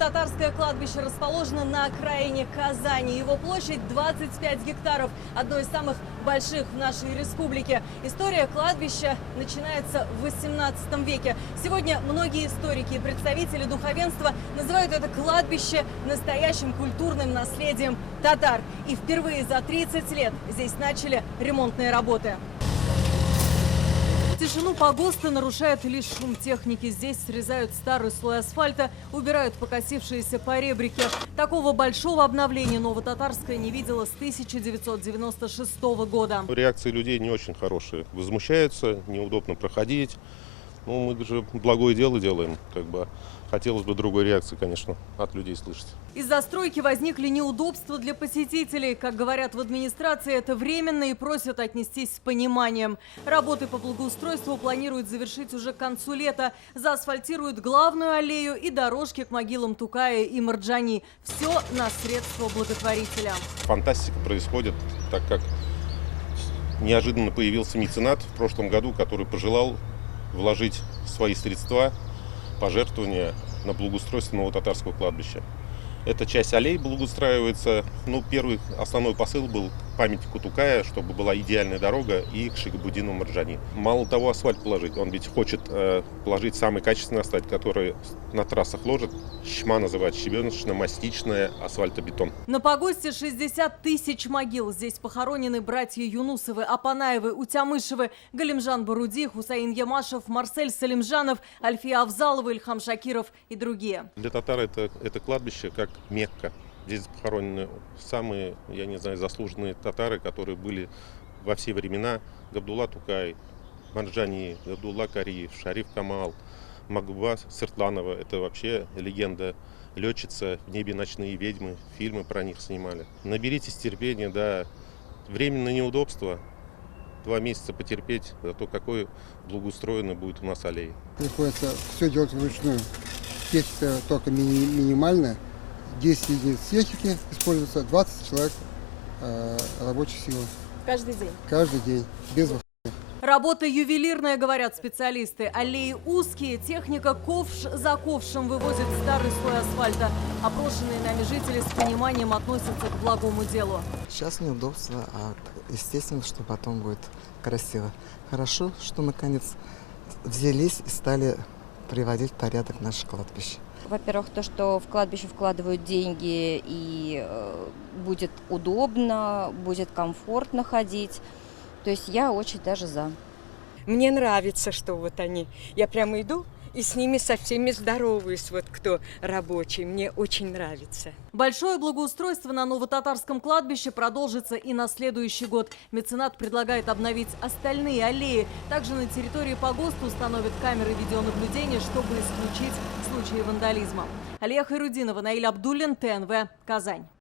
Новотатарское кладбище расположено на окраине Казани. Его площадь 25 гектаров, одно из самых больших в нашей республике. История кладбища начинается в 18 веке. Сегодня многие историки и представители духовенства называют это кладбище настоящим культурным наследием татар. И впервые за 30 лет здесь начали ремонтные работы. Тишину погоста нарушает лишь шум техники. Здесь срезают старый слой асфальта, убирают покосившиеся поребрики. Такого большого обновления Новотатарская не видела с 1996 года. Реакции людей не очень хорошие. Возмущаются, неудобно проходить. Ну, мы же благое дело делаем, Хотелось бы другой реакции, конечно, от людей слышать. Из-за стройки возникли неудобства для посетителей. Как говорят в администрации, это временно и просят отнестись с пониманием. Работы по благоустройству планируют завершить уже к концу лета. Заасфальтируют главную аллею и дорожки к могилам Тукая и Марджани. Все на средства благотворителя. Фантастика происходит, так как неожиданно появился меценат в прошлом году, который пожелал вложить свои средства, пожертвования на благоустройство Новотатарского кладбища. Эта часть аллей благоустраивается. Первый основной посыл был к памятнику Тукая, чтобы была идеальная дорога, и к Шигабуддину Марджани. Мало того, асфальт положить. Он ведь хочет положить самый качественный асфальт, который на трассах ложат. ЩМА называют щебеночно-мастичное асфальтобетон. На погосте 60 тысяч могил. Здесь похоронены братья Юнусовы, Апанаевы, Утямышевы, Галимжан Баруди, Хусаин Ямашев, Марсель Салимжанов, Альфия Авзалова, Ильхам Шакиров и другие. Для татар это кладбище как Мекка. Здесь похоронены самые, заслуженные татары, которые были во все времена. Габдулла Тукай, Марджани, Габдулла Кариев, Шариф Камал, Магуба Сыртланова. Это вообще легенда. Летчица, в небе ночные ведьмы, фильмы про них снимали. Наберитесь терпения, да. Временное неудобство. 2 месяца потерпеть, зато какой благоустроенный будет у нас аллея. Приходится все делать вручную. Техника только минимальная. 10 единиц техники используется, 20 человек рабочей силы. Каждый день? Каждый день, без выходных. Работа ювелирная, говорят специалисты. Аллеи узкие, техника ковш за ковшем вывозит старый слой асфальта. Опрошенные нами жители с пониманием относятся к благому делу. Сейчас неудобство, а естественно, что потом будет красиво. Хорошо, что наконец взялись и стали приводить в порядок наше кладбище. Во-первых, то, что в кладбище вкладывают деньги и будет удобно, будет комфортно ходить. То есть я очень даже за. Мне нравится, что вот они. Я прямо иду и с ними со всеми здороваюсь, кто рабочий. Мне очень нравится. Большое благоустройство на Новотатарском кладбище продолжится и на следующий год. Меценат предлагает обновить остальные аллеи. Также на территории погоста установят камеры видеонаблюдения, чтобы исключить случаи вандализма. Алия Хайрудинова, Наиль Абдуллин, ТНВ, Казань.